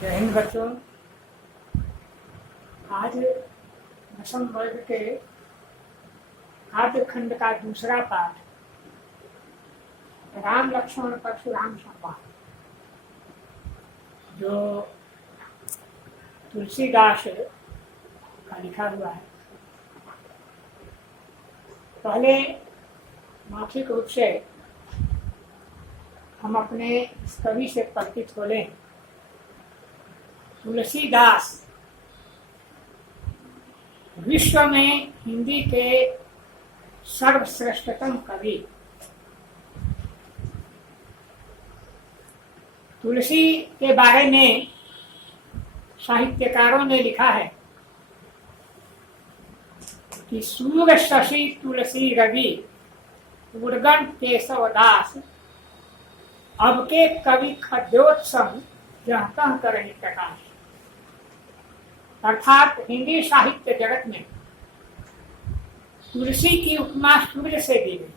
जय हिंद बच्चों। आज दशम वर्ग के आद्य खंड का दूसरा पाठ राम लक्ष्मण परशुराम संवाद, जो तुलसीदास का लिखा हुआ है। पहले मौखिक रूप से हम अपने इस कवि से परिचित हो लें। तुलसीदास विश्व में हिंदी के सर्वश्रेष्ठतम कवि। तुलसी के बारे में साहित्यकारों ने लिखा है कि सूर्य शशि तुलसी रवि उर्गण केशव दास, अब के कवि खद्योत्सव जहता करहि प्रकाश। अर्थात हिंदी साहित्य जगत में तुलसी की उपमा सूर्य से दी गई।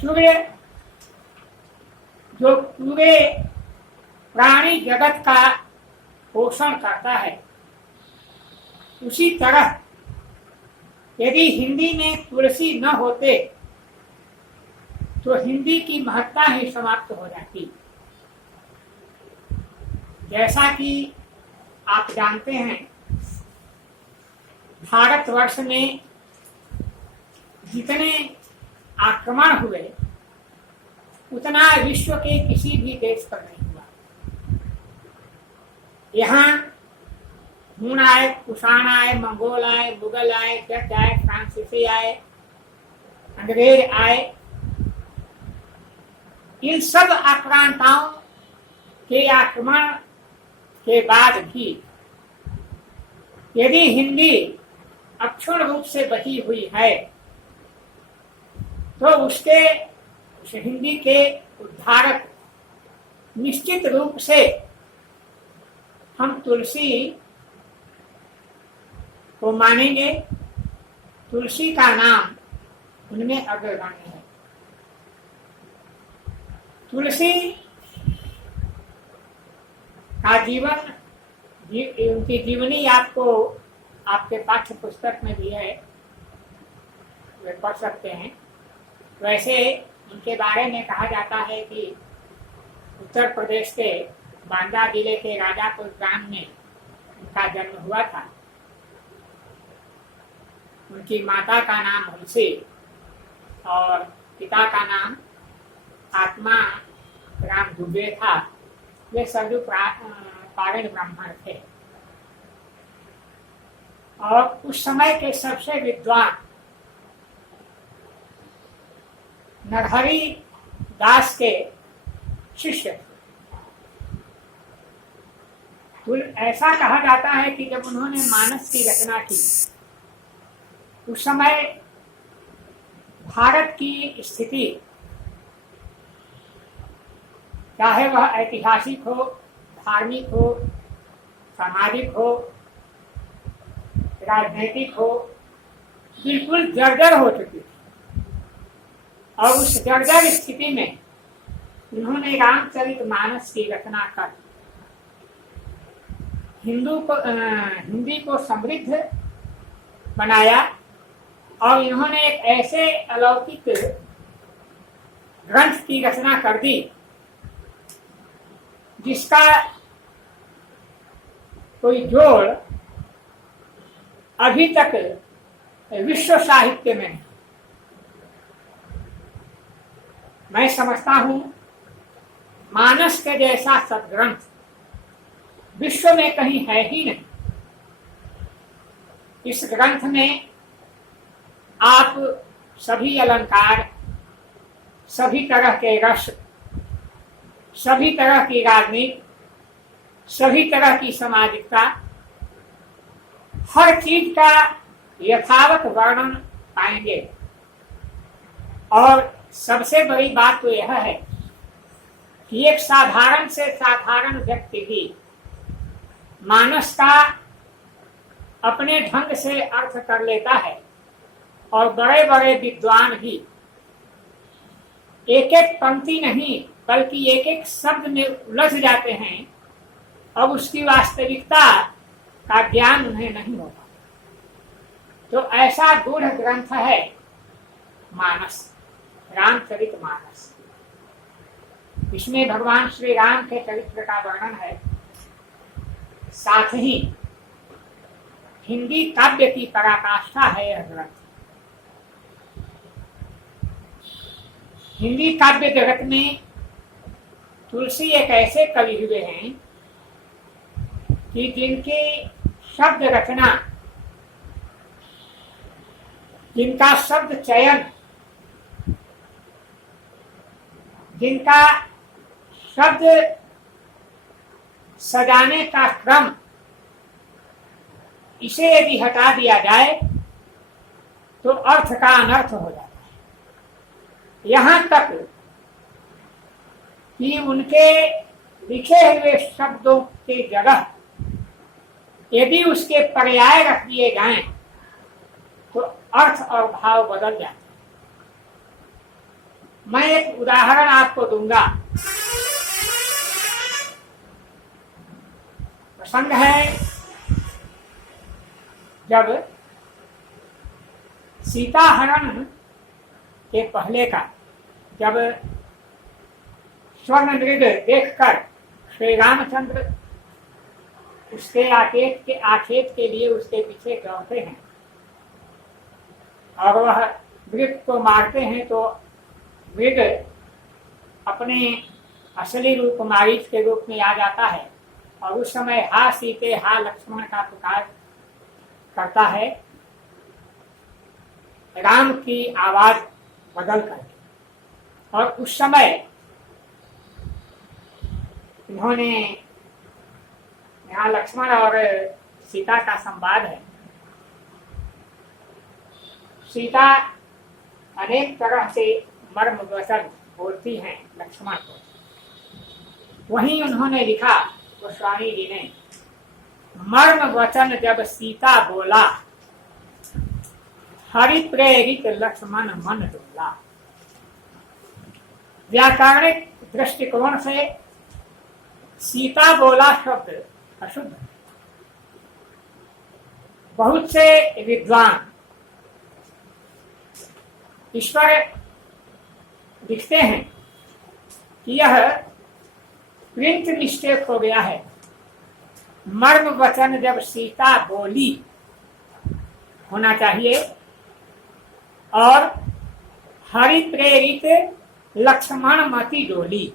सूर्य जो पूरे प्राणी जगत का पोषण करता है, उसी तरह यदि हिंदी में तुलसी न होते तो हिंदी की महत्ता ही समाप्त हो जाती। जैसा कि आप जानते हैं, भारतवर्ष में जितने आक्रमण हुए उतना विश्व के किसी भी देश पर नहीं हुआ। यहाँ हुन आए, कुषाण आए, मंगोल आए, मुगल आए, डच आए, फ्रांसीसी आए, अंग्रेज आए, इन सब आक्रांताओं के आक्रमण के बाद भी यदि हिंदी अक्षुण्ण रूप से बची हुई है तो उस हिंदी के उद्धारक निश्चित रूप से हम तुलसी को मानेंगे। तुलसी का नाम उनमें अग्रगामी है। तुलसी का जीवन, उनकी जीवनी आपको आपके पाठ्य पुस्तक में भी है, वे पढ़ सकते हैं। वैसे उनके बारे में कहा जाता है कि उत्तर प्रदेश के बांदा जिले के राजापुर ग्राम में उनका जन्म हुआ था। उनकी माता का नाम हुलसी और पिता का नाम आत्मा राम दुबे था। वे सभी पारण ब्राह्मण थे और उस समय के सबसे विद्वान नरहरि दास के शिष्य थे। ऐसा कहा जाता है कि जब उन्होंने मानस की रचना की, उस समय भारत की स्थिति, चाहे वह ऐतिहासिक हो, धार्मिक हो, सामाजिक हो, राजनीतिक हो, बिल्कुल जर्जर हो चुकी थी। और उस जर्जर स्थिति में उन्होंने रामचरितमानस की रचना कर हिंदी को समृद्ध बनाया। और इन्होंने एक ऐसे अलौकिक ग्रंथ की रचना कर दी जिसका कोई जोड़ अभी तक विश्व साहित्य में, मैं समझता हूं, मानस के जैसा सद्ग्रंथ विश्व में कहीं है ही नहीं। इस ग्रंथ में आप सभी अलंकार, सभी तरह के रस, सभी तरह की राजनीति, सभी तरह की सामाजिकता, हर चीज का यथावत वर्णन पाएंगे। और सबसे बड़ी बात तो यह है कि एक साधारण से साधारण व्यक्ति भी मानस का अपने ढंग से अर्थ कर लेता है और बड़े बड़े विद्वान भी एक एक पंक्ति नहीं बल्कि एक एक शब्द में उलझ जाते हैं अब उसकी वास्तविकता का ज्ञान उन्हें नहीं होगा। तो ऐसा गूढ़ ग्रंथ है मानस, रामचरित मानस। इसमें भगवान श्री राम के चरित्र का वर्णन है, साथ ही हिंदी काव्य की पराकाष्ठा है यह ग्रंथ। हिंदी काव्य जगत में तुलसी एक ऐसे कवि हुए हैं कि जिनकी शब्द रचना, जिनका शब्द चयन, जिनका शब्द सजाने का क्रम, इसे यदि हटा दिया जाए तो अर्थ का अनर्थ हो जाता है। यहां तक कि उनके लिखे हुए शब्दों की जगह यदि उसके पर्याय रख दिए जाएं तो अर्थ और भाव बदल जाते हैं। मैं एक उदाहरण आपको दूंगा। प्रसंग है जब सीता हरण के पहले का, जब स्वर्ण मृग देखकर श्री रामचंद्र उसके आखेट के लिए उसके पीछे दौड़ते हैं और वह मृग को मारते हैं, तो मृग अपने असली रूप मारीच के रूप में आ जाता है और उस समय हा सीते हा लक्ष्मण का पुकार करता है, राम की आवाज बदल कर। और उस समय इन्होंने, यहाँ लक्ष्मण और सीता का संवाद है। सीता अनेक तरह से मर्म वचन बोलती हैं लक्ष्मण को। वहीं उन्होंने लिखा, गोस्वामी जी ने, मर्म वचन जब सीता बोला, हरि प्रेरित लक्ष्मण मन डोला। व्याकरणिक दृष्टिकोण से सीता बोला शब्द अशुद्ध। बहुत से विद्वान ईश्वर लिखते हैं कि यह प्रिंट मिस्टेक हो गया है। मर्म वचन जब सीता बोली होना चाहिए और हरि प्रेरित लक्ष्मण मति डोली,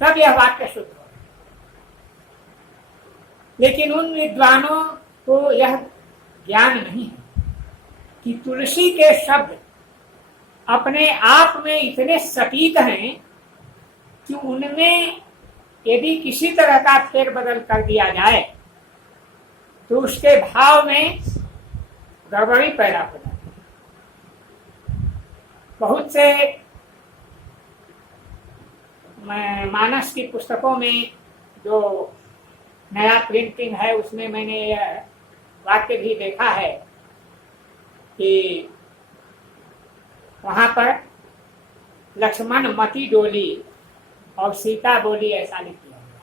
तब यह वाक्य शुद्ध हो। लेकिन उन विद्वानों को यह ज्ञान नहीं है कि तुलसी के शब्द अपने आप में इतने सटीक हैं कि उनमें यदि किसी तरह का फेरबदल कर दिया जाए तो उसके भाव में गड़बड़ी पैदा हो जाती है। बहुत से मानस की पुस्तकों में जो नया प्रिंटिंग है उसमें मैंने यह वाक्य भी देखा है कि वहां पर लक्ष्मण मति डोली और सीता बोली, ऐसा लिख दिया गया।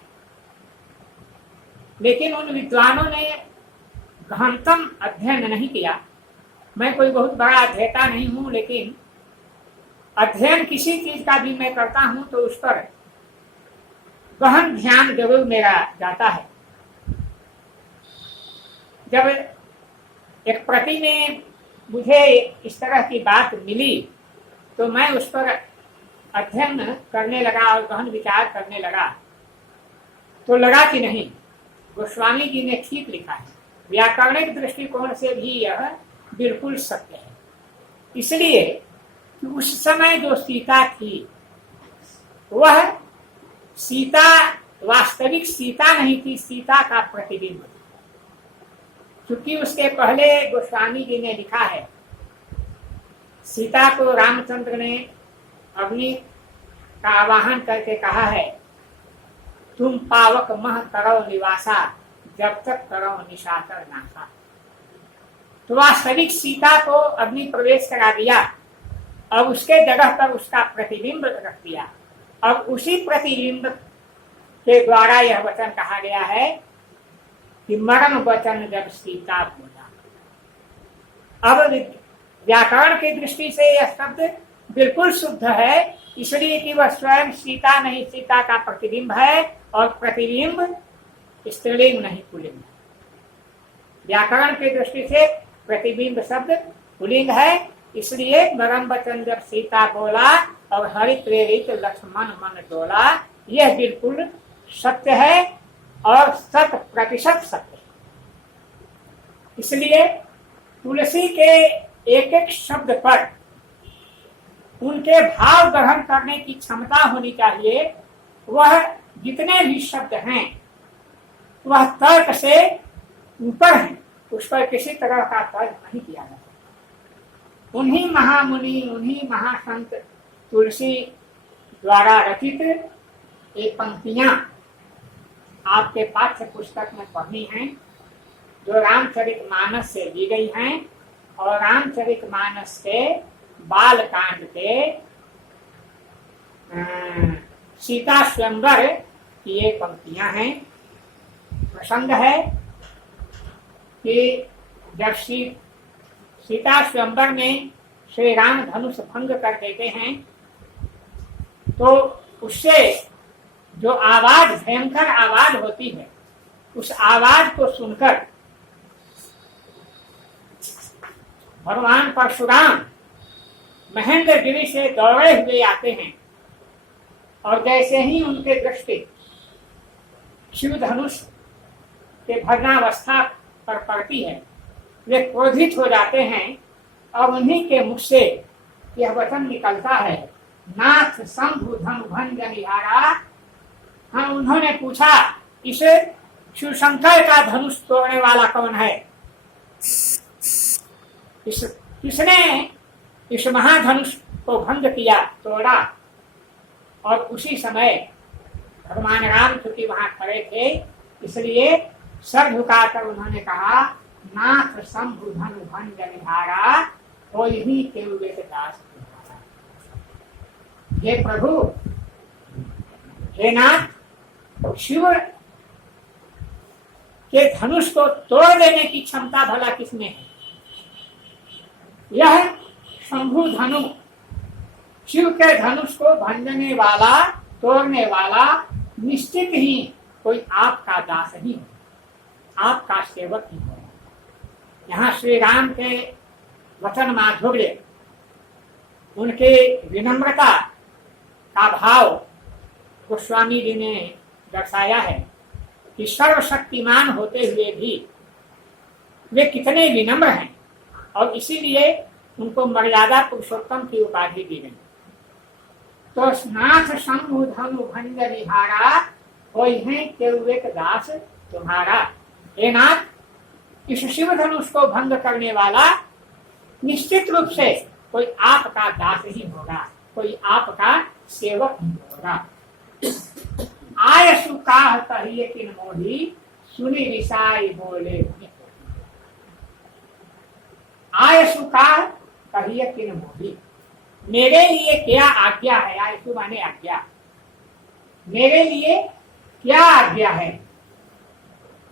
लेकिन उन विद्वानों ने गहनतम अध्ययन नहीं किया। मैं कोई बहुत बड़ा अध्येता नहीं हूं, लेकिन अध्ययन किसी चीज का भी मैं करता हूं तो उस पर गहन ध्यान जरूर मेरा जाता है। जब एक प्रति में मुझे इस तरह की बात मिली तो मैं उस पर अध्ययन करने लगा और गहन विचार करने लगा, तो लगा कि नहीं, गोस्वामी जी ने ठीक लिखा है। व्याकरणिक दृष्टिकोण से भी यह बिल्कुल सत्य है। इसलिए कि उस समय जो सीता थी वह सीता वास्तविक सीता नहीं थी, सीता का प्रतिबिंब था। क्योंकि उसके पहले गोस्वामी जी ने लिखा है, सीता को रामचंद्र ने अग्नि का आवाहन करके कहा है, तुम पावक मह करो निवासा, जब तक करो निशाचर नासा। तो वास्तविक सीता को अग्नि प्रवेश करा दिया, अब उसके जगह पर उसका प्रतिबिंब रख दिया। अब उसी प्रतिबिंब के द्वारा यह वचन कहा गया है कि मरण वचन जब सीता बोला। अब व्याकरण की दृष्टि से यह शब्द बिल्कुल शुद्ध है, इसलिए कि वह स्वयं सीता नहीं, सीता का प्रतिबिंब है, और प्रतिबिंब स्त्रीलिंग नहीं पुल्लिंग है। व्याकरण की दृष्टि से प्रतिबिंब शब्द पुल्लिंग है, इसलिए मरण वचन जब सीता बोला और हरि प्रेरित लक्ष्मण मन डोला, यह बिल्कुल सत्य है और 100% सत्य है। इसलिए तुलसी के एक एक शब्द पर उनके भाव ग्रहण करने की क्षमता होनी चाहिए। वह जितने भी शब्द हैं वह तर्क से ऊपर हैं, उस पर किसी तरह का तर्क नहीं किया जा सकता। उन्हीं महामुनि, उन्हीं महासंत तुलसी द्वारा रचित एक पंक्तियां आपके पाठ्य पुस्तक में पढ़नी हैं, जो रामचरितमानस से ली गई हैं, और रामचरितमानस के बालकांड के सीता स्वयंवर की ये पंक्तियां हैं। प्रसंग है कि जब सीता स्वयंवर में श्री राम धनुष भंग कर देते हैं, तो उससे जो आवाज, भयंकर आवाज होती है, उस आवाज को सुनकर भगवान परशुराम महेंद्रगिरी से दौड़े हुए आते हैं, और जैसे ही उनके दृष्टि शिव धनुष के भग्नावस्था पर पड़ती है, वे क्रोधित हो जाते हैं, और उन्हीं के मुख से यह वचन निकलता है, नाथ शंभु धनु भंग निहारा। हाँ, उन्होंने पूछा, इस शिव शंकर का धनुष तोड़ने वाला कौन है? किसने इस महाधनुष को भंग किया, तोड़ा? और उसी समय भगवान राम चूंकि वहां खड़े थे, इसलिए सर झुकाकर उन्होंने कहा, नाथ शंभु धनु भंग निहारा, कोई ही केवल दास तुम्हारा। हे प्रभु, हे नाथ, शिव के धनुष को तोड़ देने की क्षमता भला किसमें है? यह शंभु धनु, शिव के धनुष को भंजने वाला, तोड़ने वाला निश्चित ही कोई आपका दास ही है, आपका सेवक ही है। यहाँ श्री राम के वचन माधुर्य, उनके विनम्रता का भाव गोस्वामी जी ने दर्शाया है कि सर्वशक्तिमान होते हुए भी वे कितने विनम्र हैं, और इसीलिए उनको मर्यादा पुरुषोत्तम की उपाधि दी गई। तो नाथ शंभु धनु भंग निहारा, कोई है केवल दास तुम्हारा। हे नाथ, इस शिव धनुष को भंग करने वाला निश्चित रूप से कोई आपका दास ही होगा, कोई आपका सेवक ही होगा। आय सुकाह कहिए किन मोही, सुनी रिसाई बोले। आय सुकाह कहिए किन मोही, मेरे लिए क्या आज्ञा है? आयसु माने आज्ञा, मेरे लिए क्या आज्ञा है?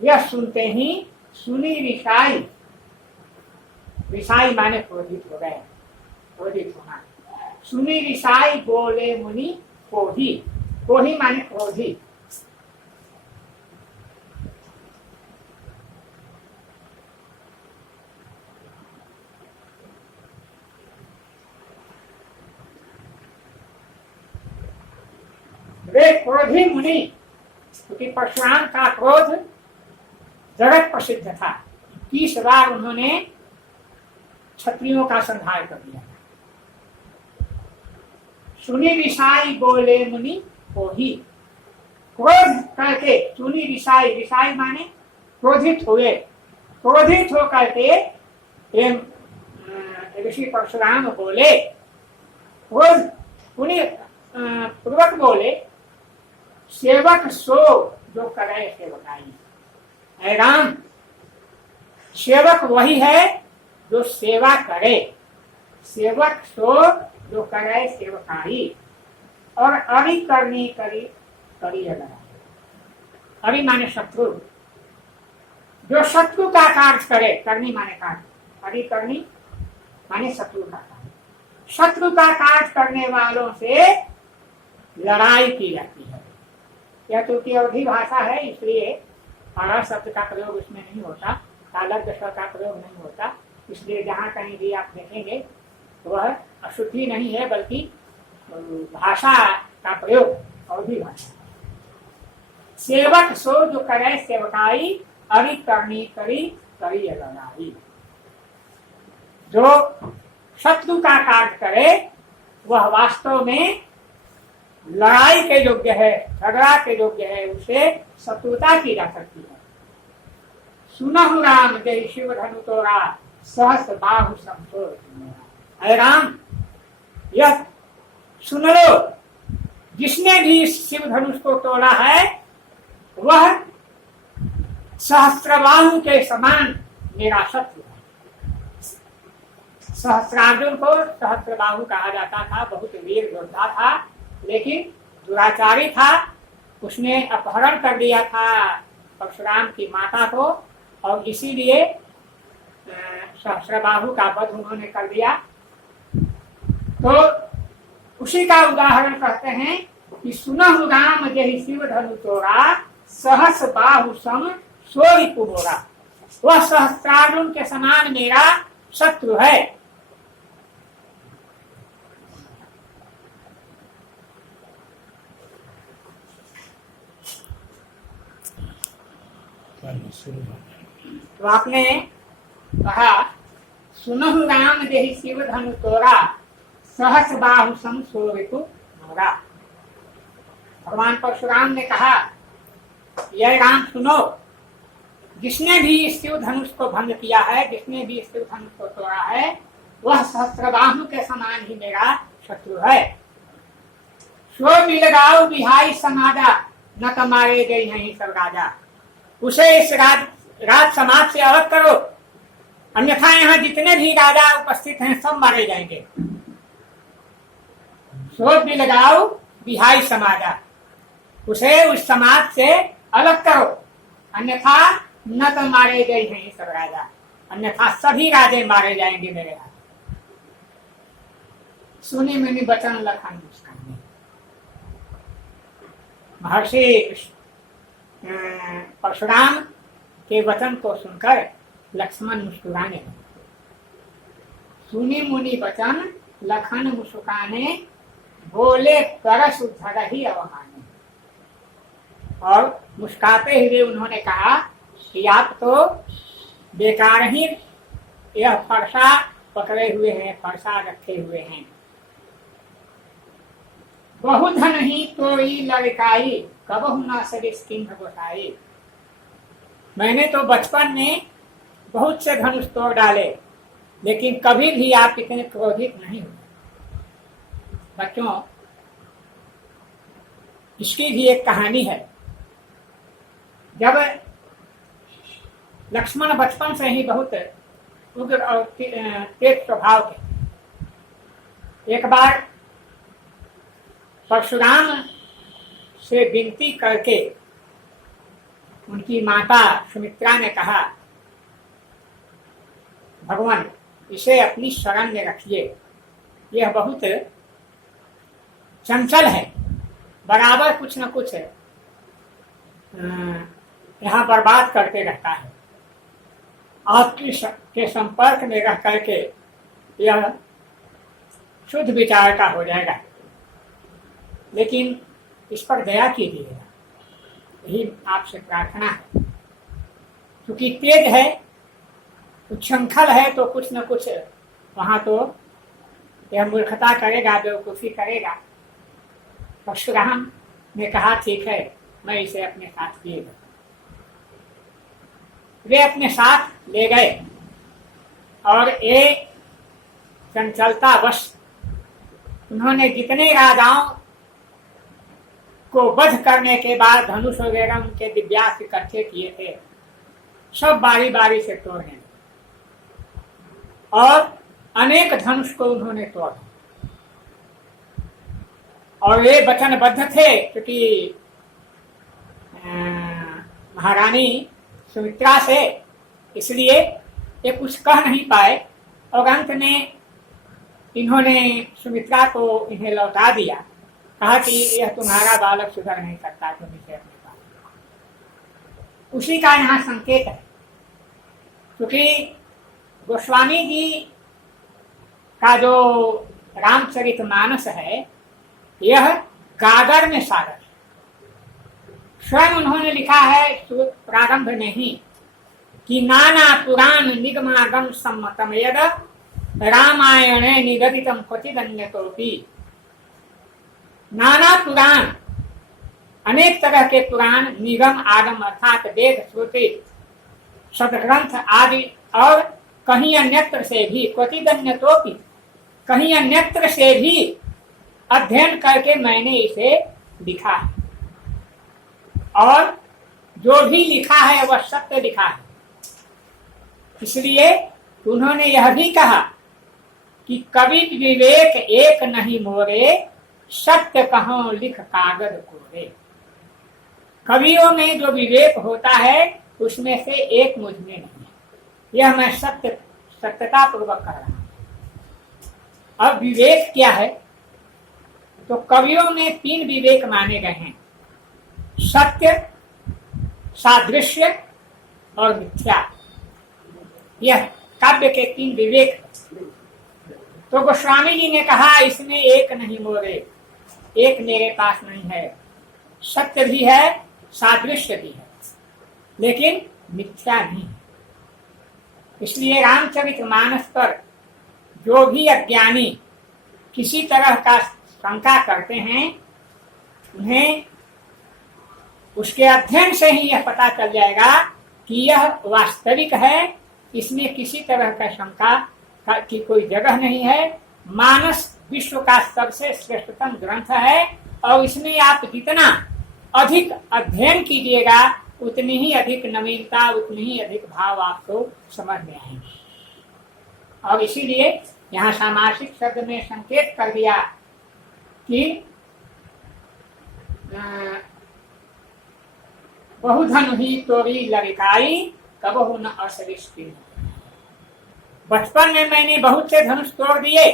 यह सुनते ही सुनी रिसाई, रिसाई माने क्रोधित हो गए, क्रोधित होना। सुनी रिसाई बोले मुनि कोही, कोही माने क्रोधी। वे क्रोधी मुनि, क्योंकि परशुराम का क्रोध जगत प्रसिद्ध था। 30 बार उन्होंने क्षत्रियों का संहार कर दिया। सुनी रिसाई बोले मुनि कोही, क्रोध करके, सुनी रिसाई, रिसाई माने क्रोधित हुए, क्रोधित होकर के ऋषि परशुराम बोले, क्रोध पूर्वक बोले, सेवक सो जो करे सेवकाई। ऐ राम, सेवक वही है जो सेवा करे, सेवक सो जो करे सेवकाई। और अरि करनी करी करी अगर अरि माने शत्रु, जो शत्रु का कार्य करे, करनी माने कार्य, अरि करनी माने शत्रु का कार्य, शत्रु का कार्य करने वालों से लड़ाई की जाती है। यह तो अवधि भाषा है, इसलिए अर शब्द का प्रयोग उसमें नहीं होता, कालक शब्द का प्रयोग नहीं होता, इसलिए जहाँ कहीं भी आप देखेंगे वह अशुद्धि नहीं है, बल्कि भाषा का प्रयोग अवधि भाषा। सेवक सो जो करे सेवकाई, अरि करनी करी करी लड़ाई। जो शत्रु का कार्य करे वह वास्तव में लड़ाई के योग्य है, झगड़ा के योग्य है, उसे शत्रुता की जा सकती है। सुनहु राम जय शिव धनु तोरा, सहस बाहु समसोर। अरे राम, यह सुन लो, जिसने भी शिव धनुष को तोड़ा है वह सहस्त्रबाहु के समान मेरा शत्रु है। सहस्त्रार्जुन को सहस्त्रबाहु कहा जाता था, बहुत वीर योद्धा था, लेकिन दुराचारी था। उसने अपहरण कर दिया था परशुराम की माता को, और इसीलिए सहस्त्रबाहु का वध उन्होंने कर दिया। तो उसी का उदाहरण कहते हैं कि सुनहु राम जहि शिव धनु तोरा, सहस बाहु सम सोई कुमोरा। वह सहस्त्रार्जुन के समान मेरा शत्रु है। तो आपने कहा सुनहु राम जहि शिव धनु तोरा, सहस बाहु सम सोवितु मोरा। भगवान परशुराम ने कहा, यह राम सुनो, जिसने भी शिव धनुष को भंग किया है, जिसने भी शिव धनुष को तोड़ा है, वह सहस्त्रबाहु के समान ही मेरा शत्रु है। सो मिलगाओ बिहाई समाजा, न कमारे गई नहीं सब राजा। उसे इस राज समाज से अलग करो, अन्यथा यहाँ जितने भी राजा उपस्थित हैं सब मारे जाएंगे। सो मिलगाओ बिहाई समाजा, उसे उस समाज से अलग करो, अन्यथा न तो मारे गए हैं सब राजा, अन्यथा सभी राजे मारे जाएंगे मेरे हाथ। सुनी मैंने वचन लखन मुस्काने। महर्षि परशुराम के वचन को सुनकर लक्ष्मण मुस्कुराने लगे। सुनी मुनि वचन लखन मुस्काने, बोले तरस धर ही अवमाने। और मुस्काते हुए उन्होंने कहा कि आप तो बेकार ही यह फरसा पकड़े हुए हैं, फरसा रखे हुए हैं। बहुधन ही तोई लड़काई, कबहु ना सरिस किंग गोसाई। मैंने तो बचपन में बहुत से धनुष तोड़ डाले, लेकिन कभी भी आप इतने क्रोधित नहीं हुए। बच्चों, इसकी भी एक कहानी है। जब लक्ष्मण बचपन से ही बहुत उग्र और तेज स्वभाव के, एक बार परशुराम से विनती करके उनकी माता सुमित्रा ने कहा, भगवान इसे अपनी शरण में रखिए, यह बहुत चंचल है, बराबर कुछ न कुछ यहाँ बर्बाद करते रहता है। आपके के संपर्क में रह करके यह शुद्ध विचार का हो जाएगा, लेकिन इस पर दया कीजिएगा, यही आपसे प्रार्थना है। क्योंकि तेज है, उच्छृंखल है, तो कुछ न कुछ वहाँ तो यह मूर्खता करेगा, बेवकूफ़ी करेगा। परशुराम ने कहा ठीक है, मैं इसे अपने साथ लिए गया। वे अपने साथ ले गए और एक चंचलता वश उन्होंने जितने राजाओं को वध करने के बाद धनुष वगैरह उनके दिव्यास्त्र इकट्ठे किए थे, सब बारी बारी से तोड़ने और अनेक धनुष को उन्होंने तोड़ा। और वे वचनबद्ध थे, क्योंकि महारानी सुमित्रा से, इसलिए ये कुछ कह नहीं पाए और अंत में इन्होंने सुमित्रा को इन्हें लौटा दिया, कहा कि यह तुम्हारा बालक सुधर नहीं सकता, तुम इसे अपने पास। उसी का यहाँ संकेत है, क्योंकि गोस्वामी जी का जो रामचरितमानस है यह गागर में सागर। स्वयं उन्होंने लिखा है प्रारंभ में ही कि नाना पुराण निगमागम सम्मतम यद रामायणे निगदितम क्वचिदन्यतोपि। नाना पुराण, अनेक तरह के पुराण, निगम आगम अर्थात वेद श्रुति सदग्रंथ आदि, और कहीं अन्यत्र से भी, क्वचिदन्यतोपि कहीं अन्यत्र से भी अध्ययन करके मैंने इसे लिखा है, और जो भी लिखा है वह सत्य लिखा है। इसलिए उन्होंने यह भी कहा कि कवि विवेक एक नहीं मोरे, सत्य कहो लिख कागज कोरे। कवियों में जो विवेक होता है उसमें से एक मुझ में नहीं है, यह मैं सत्यता पूर्वक कर रहा हूं। अब विवेक क्या है, तो कवियों में 3 विवेक माने गए हैं, सत्य, सादृश्य और मिथ्या। यह काव्य के 3 विवेक। तो गोस्वामी जी ने कहा इसमें एक नहीं मोरे, एक मेरे पास नहीं है, सत्य भी है सादृश्य भी है, लेकिन मिथ्या नहीं है। इसलिए रामचरितमानस पर जो भी अज्ञानी किसी तरह का शंका करते हैं, उन्हें उसके अध्ययन से ही यह पता चल जाएगा कि यह वास्तविक है, इसमें किसी तरह का शंका की कोई जगह नहीं है। मानस विश्व का सबसे श्रेष्ठतम ग्रंथ है, और इसमें आप जितना अधिक अध्ययन कीजिएगा उतनी ही अधिक नवीनता, उतनी ही अधिक भाव आपको समझ में आएंगे। और इसीलिए यहाँ सामासिक शब्द में संकेत कर दिया कि बहुधन ही तोरी लड़काई कबहु न असरिष्टि। बचपन में मैंने बहुत से धनुष तोड़ दिए,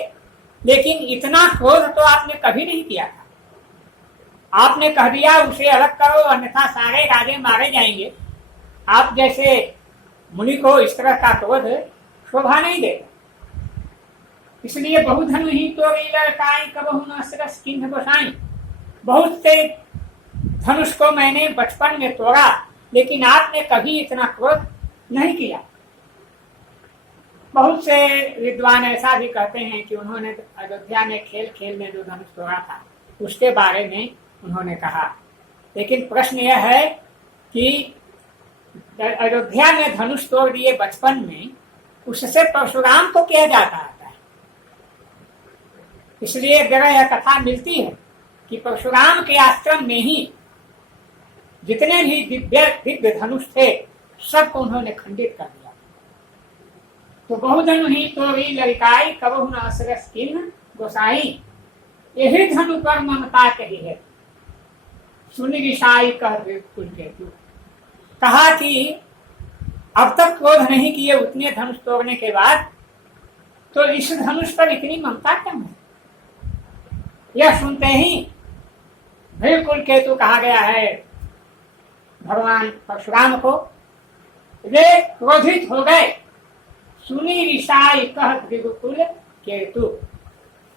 लेकिन इतना क्रोध तो आपने कभी नहीं किया था। आपने कह दिया उसे अलग करो, अन्यथा सारे राजे मारे जाएंगे। आप जैसे मुनि को इस तरह का क्रोध शोभा नहीं देता। इसलिए बहुधनु ही तोरी लड़काई कबहु न असरस किन्ह गोसाई। बहुत से धनुष को मैंने बचपन में तोड़ा, लेकिन आपने कभी इतना क्रोध नहीं किया। बहुत से विद्वान ऐसा भी कहते हैं कि उन्होंने अयोध्या में खेल खेल में जो धनुष तोड़ा था उसके बारे में उन्होंने कहा, लेकिन प्रश्न यह है कि अयोध्या में धनुष तोड़ दिए बचपन में, उससे परशुराम को किया जाता है। इसलिए एक जगह यह कथा मिलती है कि परशुराम के आश्रम में ही जितने भी दिव्य धनुष थे सबको उन्होंने खंडित कर दिया। तो बहुधनु ही तोरी लड़काई कबहु न असरस किन्ह गोसाई। यही धनु पर ममता कही है, सुनि रिसाई कह कुल केतु। कहा कि अब तक क्रोध नहीं किए उतने धनुष तोड़ने के बाद, तो इस धनुष पर इतनी ममता क्यों है? यह सुनते ही बिल्कुल केतु कहा गया है भगवान परशुराम को। वे क्रोधित हो गए, सुनी ऋषाई कह भृगुकुल केतु।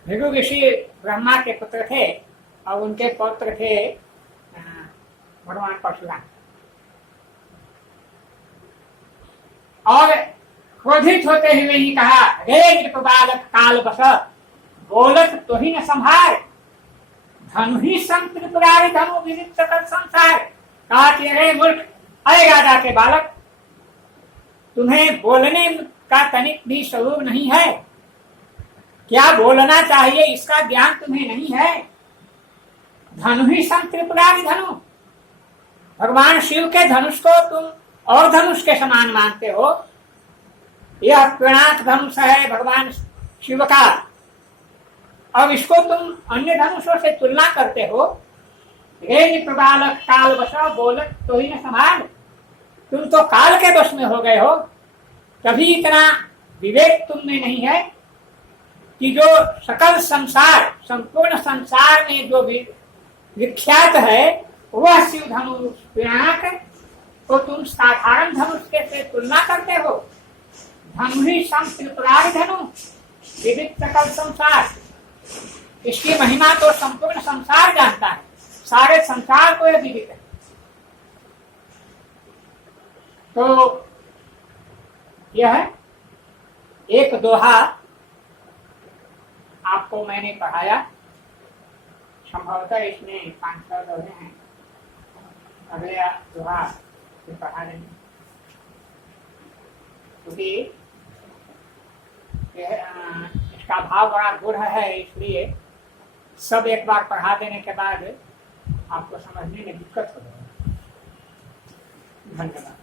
भृगु ऋषि ब्रह्मा के पुत्र थे और उनके पौत्र थे भगवान परशुराम। और क्रोधित होते हुए ही कहा, रे नृप बालक काल बस बोलत तो ही न संभार, धनु ही संत त्रिपुरारी धनु विदित सकल संसार। कहा कि अरे मूर्ख, अरे राजा के बालक, तुम्हें बोलने का तनिक भी स्वरूप नहीं है, क्या बोलना चाहिए इसका ज्ञान तुम्हें नहीं है। धनु ही संत त्रिपुरारी धनु, भगवान शिव के धनुष को तुम और धनुष के समान मानते हो। यह पिनाक धनुष है भगवान शिव का, और इसको तुम अन्य धनुषों से तुलना करते हो। रे बालक काल बसा बोलत तो ही न संभाल, तुम तो काल के वश में हो गए हो, कभी इतना विवेक तुम में नहीं है कि जो सकल संसार, संपूर्ण संसार में जो भी विख्यात है वह शिव धनुष पिनाक, तो तुम साधारण धनुष के से तुलना करते हो। धनु ही सम त्रिपुरारी धनु विदित सकल संसार, इसकी महिमा तो संपूर्ण संसार जानता है, सारे संसार को यह विदित है। तो यह एक दोहा आपको मैंने पढ़ाया, संभवतः इसमें 500 दोहे हैं, अगले दोहा से पढ़ा देंगे, क्योंकि इसका भाव बड़ा गूढ़ है, इसलिए सब एक बार पढ़ा देने के बाद आपको समझने में दिक्कत हो जाएगी। धन्यवाद।